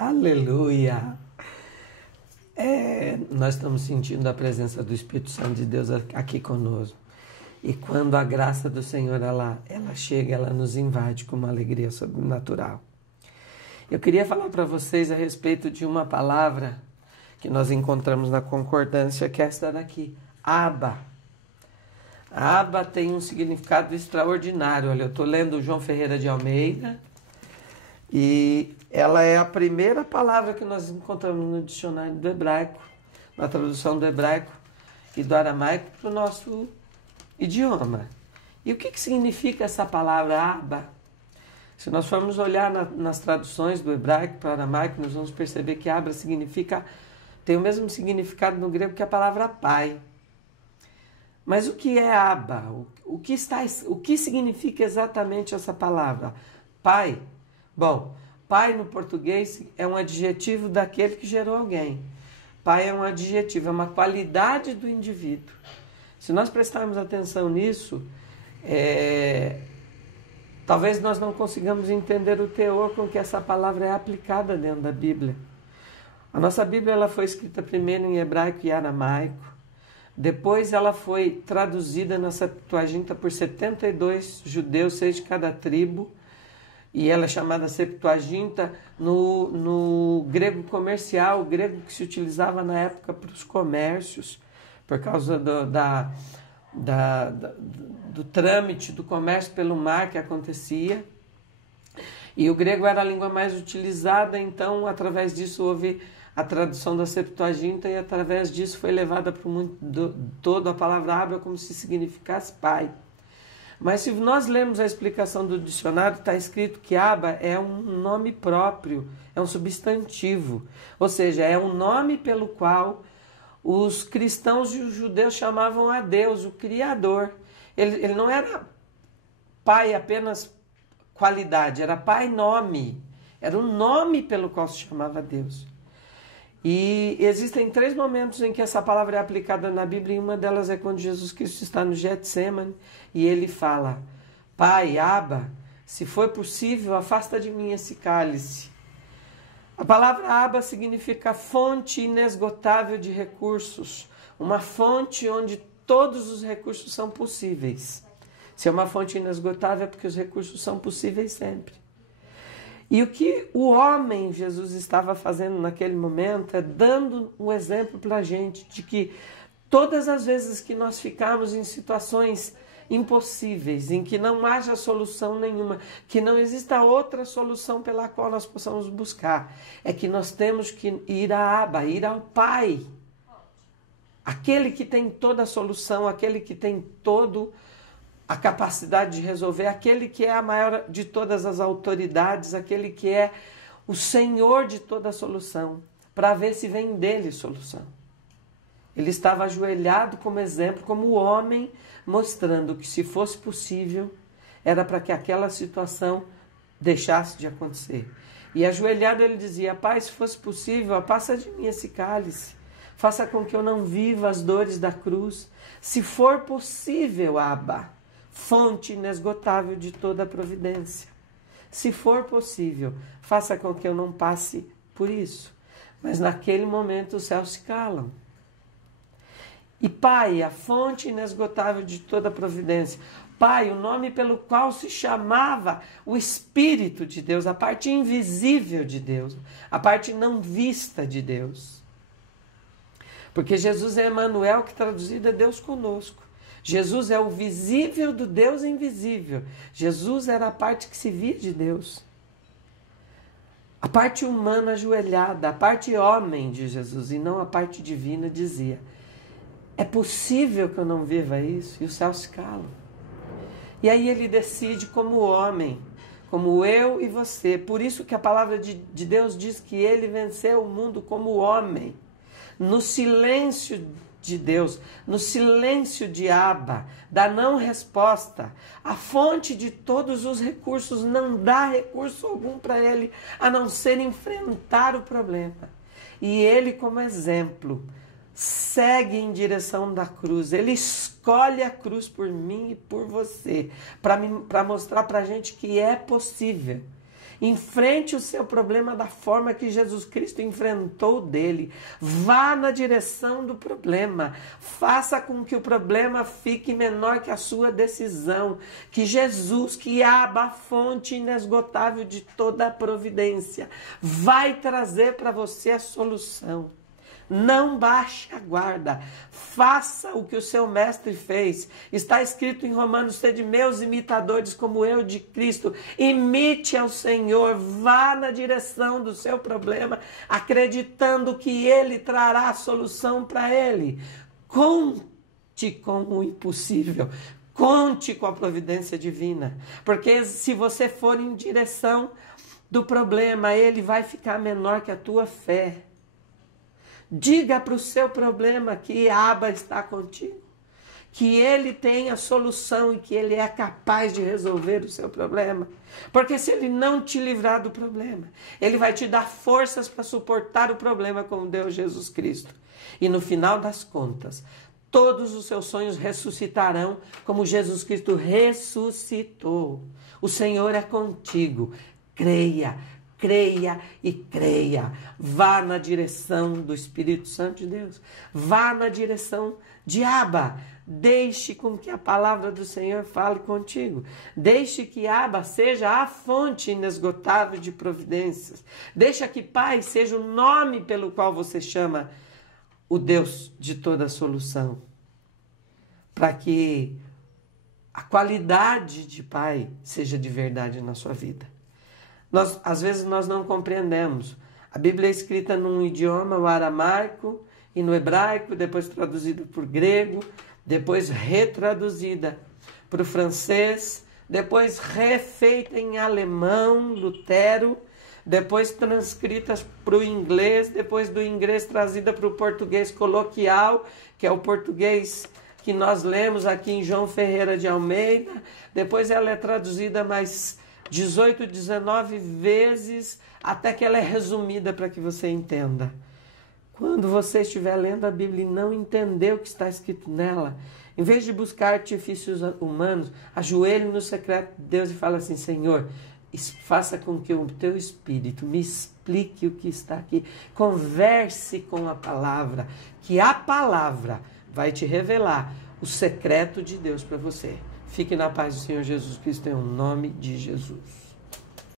Aleluia! Nós estamos sentindo a presença do Espírito Santo de Deus aqui conosco. E quando a graça do Senhor ela chega, ela nos invade com uma alegria sobrenatural. Eu queria falar para vocês a respeito de uma palavra que nós encontramos na concordância, que é esta daqui, Abba. Abba tem um significado extraordinário. Olha, eu estou lendo o João Ferreira de Almeida e ela é a primeira palavra que nós encontramos no dicionário do hebraico, na tradução do hebraico e do aramaico para o nosso idioma. E o que significa essa palavra Abba? Se nós formos olhar nas traduções do hebraico para o aramaico, nós vamos perceber que Abba tem o mesmo significado no grego que a palavra pai. Mas o que é Abba? O que significa exatamente essa palavra? Pai. Bom, pai no português é um adjetivo daquele que gerou alguém. Pai é um adjetivo, é uma qualidade do indivíduo. Se nós prestarmos atenção nisso, talvez nós não consigamos entender o teor com que essa palavra é aplicada dentro da Bíblia. A nossa Bíblia ela foi escrita primeiro em hebraico e aramaico. Depois ela foi traduzida na Septuaginta por 72 judeus, 6 de cada tribo. E ela é chamada Septuaginta no grego comercial, o grego que se utilizava na época para os comércios, por causa do trâmite do comércio pelo mar que acontecia. E o grego era a língua mais utilizada, então através disso houve a tradução da Septuaginta e através disso foi levada para o mundo todo a palavra Abba como se significasse pai. Mas se nós lermos a explicação do dicionário, está escrito que Abba é um nome próprio, é um substantivo. Ou seja, é um nome pelo qual os cristãos e os judeus chamavam a Deus, o Criador. Ele não era pai apenas qualidade, era pai nome. Era o nome pelo qual se chamava Deus. E existem 3 momentos em que essa palavra é aplicada na Bíblia, e uma delas é quando Jesus Cristo está no Getsemane e ele fala: Pai, Abba, se for possível, afasta de mim esse cálice. A palavra Abba significa fonte inesgotável de recursos, uma fonte onde todos os recursos são possíveis. Se é uma fonte inesgotável é porque os recursos são possíveis sempre. E o que o homem Jesus estava fazendo naquele momento é dando um exemplo para a gente de que todas as vezes que nós ficarmos em situações impossíveis, em que não haja solução nenhuma, que não exista outra solução pela qual nós possamos buscar, é que nós temos que ir a Abba, ir ao Pai. Aquele que tem toda a solução, aquele que tem todo a capacidade de resolver, aquele que é a maior de todas as autoridades, aquele que é o Senhor de toda a solução, para ver se vem dele solução. Ele estava ajoelhado como exemplo, como homem, mostrando que se fosse possível, era para que aquela situação deixasse de acontecer. E ajoelhado ele dizia: Pai, se fosse possível, passa de mim esse cálice, faça com que eu não viva as dores da cruz. Se for possível, Abba, fonte inesgotável de toda a providência. Se for possível, faça com que eu não passe por isso. Mas naquele momento os céus se calam. E Pai, a fonte inesgotável de toda a providência. Pai, o nome pelo qual se chamava o Espírito de Deus, a parte invisível de Deus, a parte não vista de Deus. Porque Jesus é Emanuel, que traduzido é Deus conosco. Jesus é o visível do Deus invisível. Jesus era a parte que se via de Deus. A parte humana ajoelhada, a parte homem de Jesus e não a parte divina dizia: é possível que eu não viva isso? E os céus se calam. E aí ele decide como homem, como eu e você. Por isso que a palavra de Deus diz que ele venceu o mundo como homem. No silêncio de Deus, no silêncio de Abba, da não resposta, a fonte de todos os recursos não dá recurso algum para ele, a não ser enfrentar o problema. E ele, como exemplo, segue em direção da cruz. Ele escolhe a cruz por mim e por você, para mostrar para a gente que é possível. Enfrente o seu problema da forma que Jesus Cristo enfrentou dele. Vá na direção do problema. Faça com que o problema fique menor que a sua decisão. Que Jesus, que Abba, a fonte inesgotável de toda a providência, vai trazer para você a solução. Não baixe a guarda, faça o que o seu mestre fez. Está escrito em Romanos: sede meus imitadores como eu de Cristo. Imite ao Senhor, vá na direção do seu problema, acreditando que Ele trará a solução para ele. Conte com o impossível, conte com a providência divina, porque se você for em direção do problema, ele vai ficar menor que a tua fé. Diga para o seu problema que Abba está contigo, que Ele tem a solução e que Ele é capaz de resolver o seu problema. Porque se Ele não te livrar do problema, Ele vai te dar forças para suportar o problema como deu Jesus Cristo. E no final das contas, todos os seus sonhos ressuscitarão como Jesus Cristo ressuscitou. O Senhor é contigo. Creia. Creia e creia. Vá na direção do Espírito Santo de Deus. Vá na direção de Abba. Deixe com que a palavra do Senhor fale contigo. Deixe que Abba seja a fonte inesgotável de providências. Deixa que Pai seja o nome pelo qual você chama o Deus de toda solução. Para que a qualidade de Pai seja de verdade na sua vida. Às vezes nós não compreendemos. A Bíblia é escrita num idioma, o aramaico, e no hebraico, depois traduzida por grego, depois retraduzida para o francês, depois refeita em alemão, Lutero, depois transcritas para o inglês, depois do inglês trazida para o português coloquial, que é o português que nós lemos aqui em João Ferreira de Almeida, depois ela é traduzida mais 18, 19 vezes, até que ela é resumida para que você entenda. Quando você estiver lendo a Bíblia e não entender o que está escrito nela, em vez de buscar artifícios humanos, ajoelhe no secreto de Deus e fala assim: Senhor, faça com que o teu Espírito me explique o que está aqui. Converse com a palavra, que a palavra vai te revelar o secreto de Deus para você. Fique na paz do Senhor Jesus Cristo, em nome de Jesus.